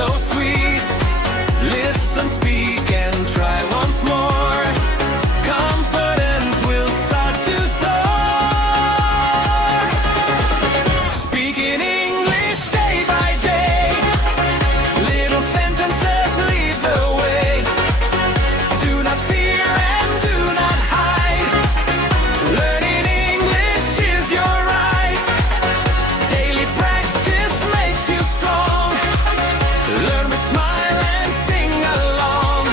so sweet. Listen, speak, and try once more. Confidence will start to soar. Speaking English day by day. Little sentences lead the way. Do not fear and do not hide. Learning English is your right. Daily practice makes you strong. Learn with smile and sing along.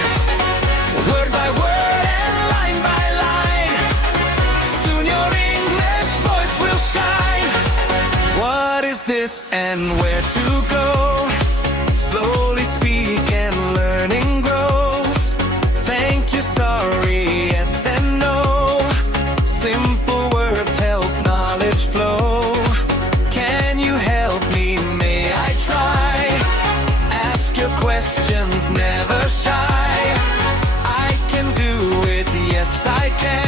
Word by word and line by line. Soon your English voice will shine. What is this and where to go? Slowly speak and learning grows. Thank you, sorry, yes and no. Simple words help knowledge flow. Can you help me? May I try? Ask your questions, never shy. I can do it, yes I can.